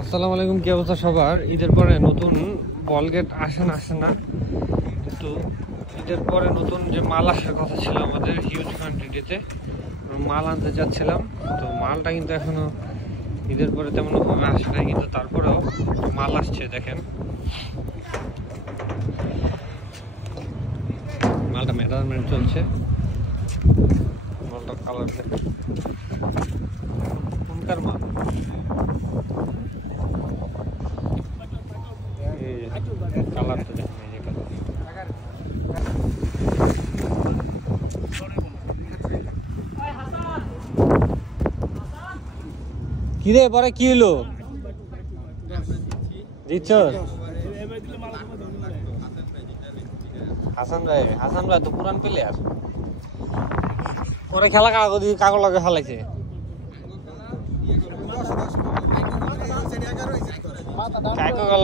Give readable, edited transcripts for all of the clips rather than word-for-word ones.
আসসালামু আলাইকুম, কি অবস্থা সবার? ঈদের পরে নতুন বল গেট আসে না কিন্তু ঈদের পরে নতুন যে মাল আসার কথা ছিল আমাদের হিউজ কোয়ান্টিটিতে মাল আনতে চাচ্ছিলাম, তো মালটা কিন্তু এখনো ঈদের পরে তেমন ভাবে আসে না, কিন্তু তারপরেও মাল আসছে। দেখেন মালটা মেজারমেন্ট চলছে, মালটার কালার দেখেন কোনকার মাল। কালারটা দেখেন, এই যে কালার। কি রে পরে কি হলো দিচ্ছ? হাসান ভাই তো পুরান প্লেয়ার, পরে খেলা কাগজ লাগে খেলাইছে।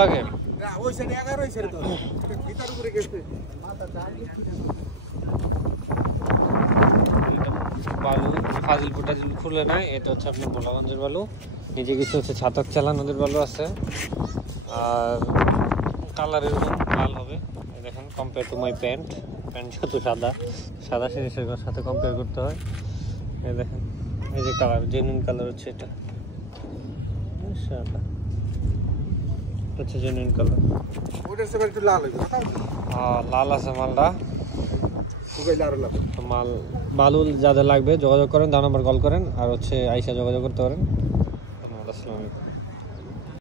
লাগে বালু ফাজিলপুর টাজিলপুর খুলে নাই, এটা হচ্ছে আপনার ভোলাগঞ্জের বালু। নিচে কিছু হচ্ছে ছাতক চালা নদীর বালু আছে, আর কালারের লাল হবে। দেখেন কম্পেয়ার টু মাই প্যান্ট যেহেতু সাদা জিনিসের সাথে কম্পেয়ার করতে হয়। এই দেখেন এই যে কালার, জেনুইন কালার হচ্ছে এটা, হচ্ছে জেনুইন কালার। লাল আছে মালটা। মাল বালু যাদের লাগবে যোগাযোগ করেন, 10 নম্বর কল করেন, আর হচ্ছে আইসা যোগাযোগ করতে পারেন।